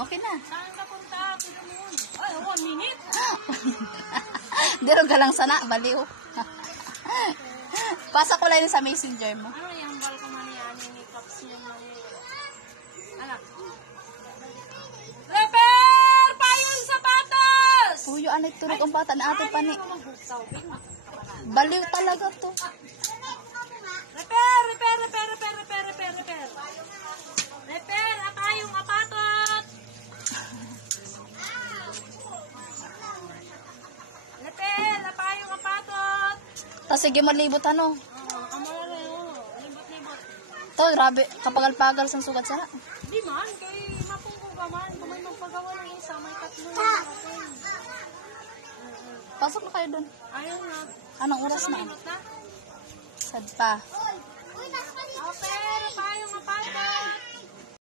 Okay na. Saan ka punta? Pwede mo yun. Ay, 1 minute. Diro ka lang sana, baliw. Pasa ko lang yun sa messenger mo. Ano yung bal ko man yan? Yung caps niya na yun. Anak. Repair! Payong sapatos! Puyo, anay tulog ang bata na ate pa ni. Ay, magbuksaw. Baliw talaga to. Repair! Repair! Repair! Repair! Repair! Repair! Repair! Repair! Payong apatot! Repair! Payong apatot! Tapos sige malibot ano. Amala na yun. Libot-libot. To, grabe, kapagal-pagal sa sugat sana. Di man, kay mapungkog ka man. Kung may magpagawa ng isa, may 3 na natin. Pasok na kayo dun. Ayaw na. Anong oras Sa na? minute na? Sad pa. Okay, payong